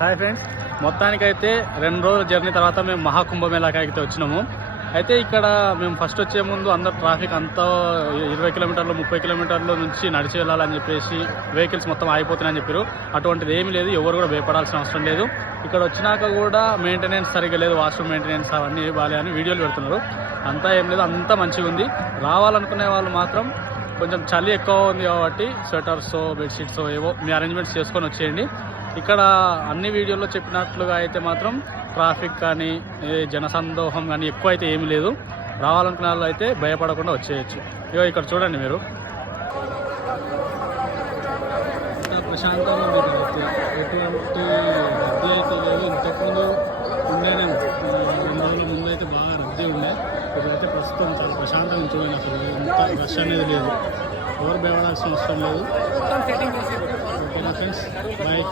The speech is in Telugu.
హాయ్ ఫ్రెండ్స్, మొత్తానికైతే 2 రోజుల జర్నీ తర్వాత మేము మహాకుంభమేళాకి అయితే వచ్చినాము. అయితే ఇక్కడ మేము ఫస్ట్ వచ్చే ముందు అందరు ట్రాఫిక్ అంతా 20 కిలోమీటర్లు 30 కిలోమీటర్ల నుంచి నడిచి వెళ్ళాలని చెప్పేసి వెహికల్స్ మొత్తం ఆగిపోతున్నాయని చెప్పారు. అటువంటిది ఏమీ లేదు, ఎవరు కూడా భయపడాల్సిన అవసరం లేదు. ఇక్కడ వచ్చినాక కూడా మెయింటెనెన్స్ సరిగ్గా లేదు, వాష్రూమ్ మెయింటెనెన్స్ అవన్నీ బాగాలే అని వీడియోలు పెడుతున్నారు. అంతా ఏం లేదు, అంతా మంచిగా ఉంది. రావాలనుకునే వాళ్ళు మాత్రం కొంచెం చలి ఎక్కువ ఉంది కాబట్టి స్వెటర్స్ బెడ్షీట్స్ ఏవో మీ అరేంజ్మెంట్స్ చేసుకొని వచ్చేయండి. ఇక్కడ అన్ని వీడియోల్లో చెప్పినట్లుగా అయితే మాత్రం ట్రాఫిక్ కానీ జనసందోహం కానీ ఎక్కువ అయితే ఏమీ లేదు. రావాలనుకునే వాళ్ళు అయితే భయపడకుండా వచ్చేయచ్చు. ఇగో ఇక్కడ చూడండి మీరు, ప్రశాంతంగా ఉంది. ఎటువంటి రద్దీ అయితే లేదు. ఇంతకుముందు ఉండేనే 2 రోజుల ముందు అయితే బాగా రద్దీ ఉండే. ఇప్పుడైతే ప్రస్తుతం చాలా ప్రశాంతంగా చూడండి. అసలు ఇంత రష్ అనేది లేదు, ఎవరు భయపడాల్సిన అవసరం లేదు. ఓకేనా ఫ్రెండ్స్, బాయ్.